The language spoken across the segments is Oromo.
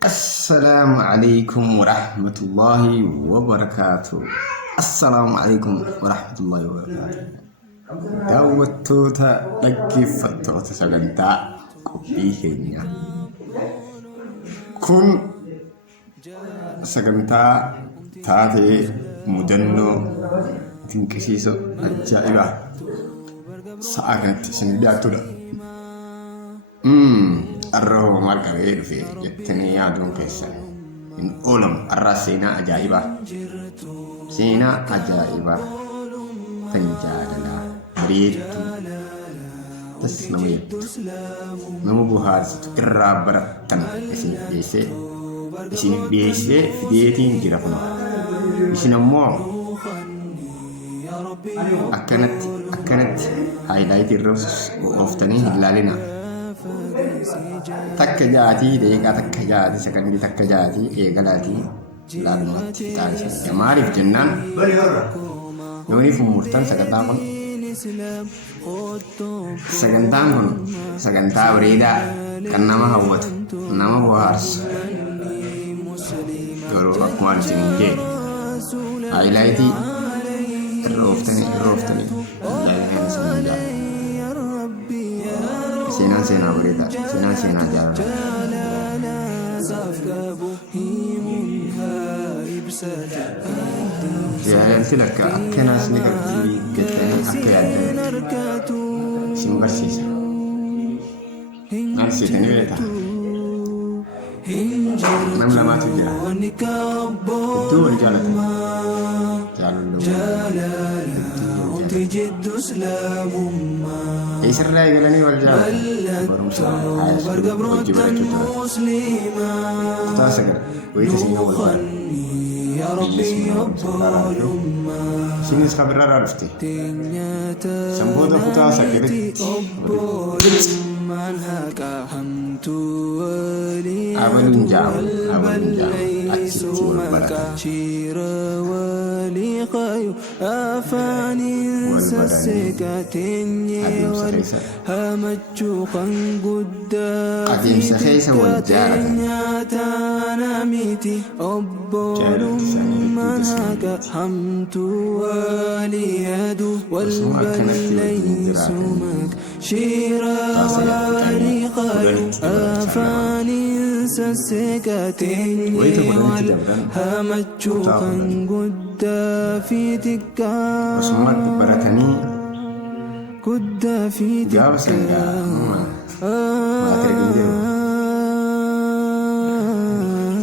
Assalamualaikum warahmatullahi wabarakatuh. Assalamualaikum warahmatullahi wabarakatuh. Daawwattoota dhaggeeffattoota sagantaa qophii keenya. Kun sagantaa taatee mudannoo dinqisiisoo ajaa'ibaa sa'a kanatti isin dhiyaattudha. Arroo maal qabee dhufe jettanii yaaduun keessan hin oolamu. Arraa seenaa ajaa'ibaa kan jaalalaa bareedduu tas nama jettu nama bohaarsitu irraa barattan isiniif dhiyeessee fideetiin jira kun isin ammoo akkanatti haayilaayitii irra ooftanii hin ilaalina. Takka jaatii deeqaa takka jaatii sakandii takka jaatii eegalaatii ilaalumatti taasisan. Maaliif jennaan yooniif murtan sagantaan kun sagantaa bareedaa kan nama hawwatu nama bohaarsu yeroo akkuma isin jee haayilaayitii irra ooftanii ilaalina isin jaalladha. Seenaa bareedaa seenaa jaalala. Jaalalti lakka akkanaas ni gattanii akka yaaddan isin barsiisa. Maal seetanii beektaa? Nam lamaatu jira. Iddoo wal jaalatan. Isirraa eegalanii wal jaalatan. Barumsa hojii barachuutu kutaa sagal wayita siinaa wal jaalatan. Isinis kabirraa dhufte sanboota kutaa sagalitti abaluun jaamu achitti wal baratan. Adeemsa keessa wal jaalatan. Osumatti baratanii gaafa sangaa maatii jiru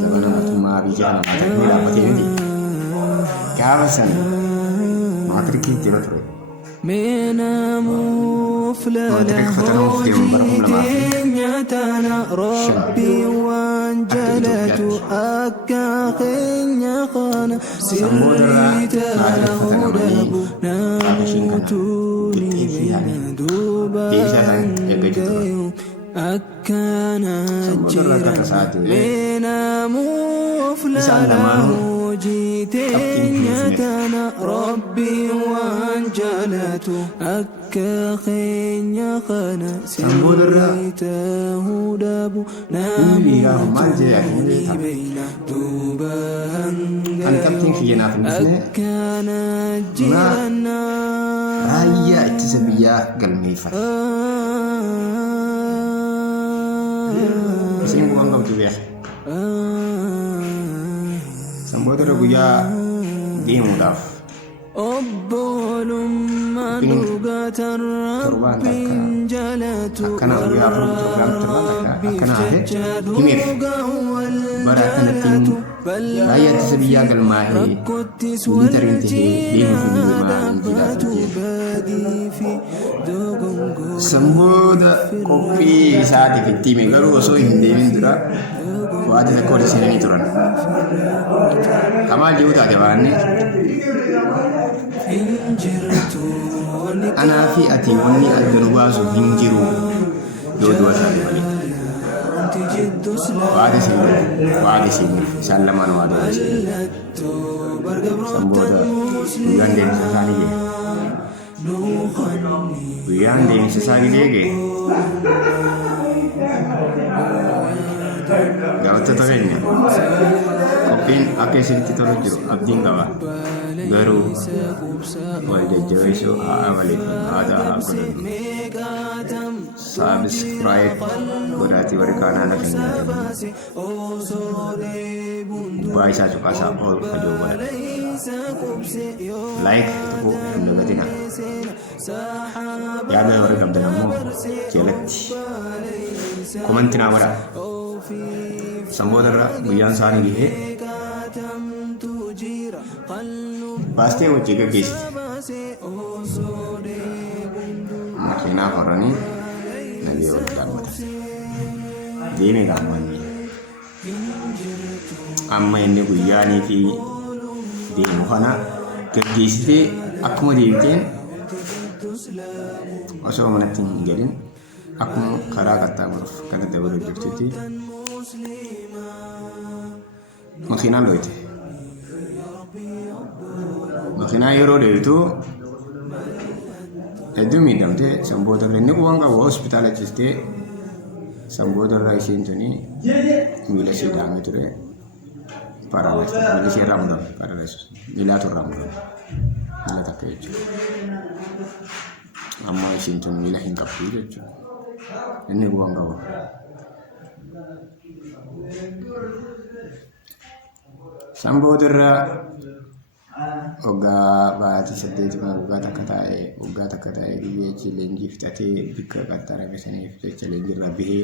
zabana mootummaa biyya namaa ta'ee dhaabbatee miti gaafa sana maatii jira ture. Maatii fatanuuf deemu bara 2005 samboota irraa maatii isaan lamaanuu Rabbi waan jaalatu akka keenya kana sirriitahu dhabu namni akkana jiranna raayyaa ittisa biyyaa galmeeffate. Isin waan qabdu beeka. Sanboota irra guyyaa deemuudhaaf akkana guyyaa akkana hafe himeef bara akkanattiin raayyaa ittisa biyyaa galmaa'ee miitariin tahee deemuuf sanboota qophii isaatiif itti hime garuu osoo hin deemin dura waati takka wal seenanii turan. Kamaal jiru taate baranne anaa fi ati wanni adda nu baasu hin jiru yoo du'a taate malee. Waati seenuuf isaan lamaan waa du'a seenuuf sanboota guyyaan deemsa isaanii ga'e. Guyyaan deemsa isaanii ga'e Daawwattoota keenya qophiin akka isinitti tolu jiru abdiin qaba. Garuu wal jajjabeessuu haa waliif aadaa haa godhannu. Saabskraayib godhaatii warri kaanaan akka hin nyaatanne gubbaa isaa cuqaasaa ol fajoo godhadha. Laayik tokko hin dagatina. Yaada warri qabdan ammoo jalatti komantii naa godhaa. Sanboota irra guyyaan isaanii gahee baastee hojii gaggeessite. Makiinaa horanii nagee wal daawwata. Deemee gaammanni. Amma inni guyyaanii fi deemu kana gaggeessitee akkuma deemteen osoo manatti hin galin akkuma karaa qaxxaamuruuf kan dabaluu jirtutti makiinaan dhoyite. Makiinaa yeroo dhoyitu hedduu miidhamtee sanboota irra inni waan qabu hospitaala ciistee sanboota irraa isheen tuni miila ishee dhahamee ture. Paralais, miila ishee irraa murame. Paralais, miilaatu irraa murame. Miila takka jechuudha. Amma isheen tun miila hin qabdu jechuudha. Inni waan qabu. Sanboota irraa waggaa baatii 8 waggaa takka taa'ee biyyee challenge fixatee bikka qaxxaarame saniif challenge irraa bahee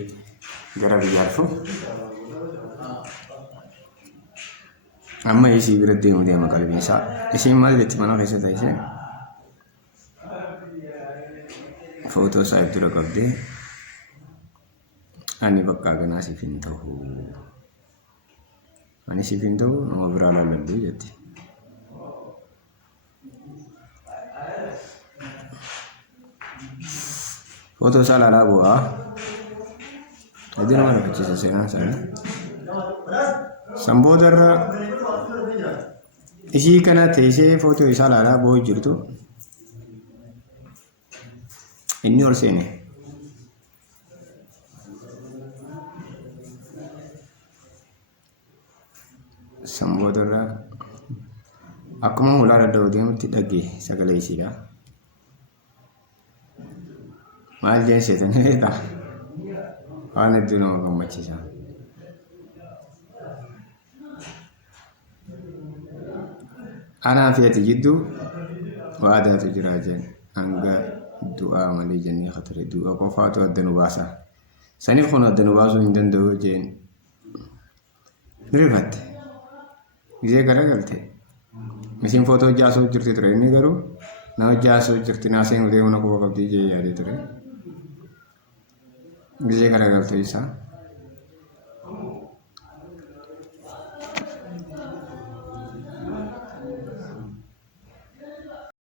gara biyyaa dhufu. Amma isii bira deema qalbiin isaa. Isiin maal jetti mana keessa taa'isee footoo isaa iddoo qabdee ani bakka kanaa siif hin ta'u. Ani siif hin ta'u nama biraa laalladhu jetti. Foto isaa laalaa bu'aa. Adii nama lafachiisa seenaan isaanii. Sanboota irra ishii kana teessee foto isaa laalaa bu'uu jirtu. Inni ol seene. Sanboota irra akkuma ulaa dadda'u deemutti dhagee sagalee isiidha. Maal jeenseetanii beektaa? Waan hedduu nama gammachiisa. Anaa fi ati jidduu waadaatu jira jeen hanga du'aa malee jennee ture. Du'a qofaatu adda nu baasa. Saniif kun adda nu baasuu hin danda'u jeen rifatte. Gizee garagalte. Isin footoo hojjaasuu jirti ture inni garuu na hojjaasuu jirti naaseen ulee una quba qabdii jee yaadee ture. Gizee garagalte isaa.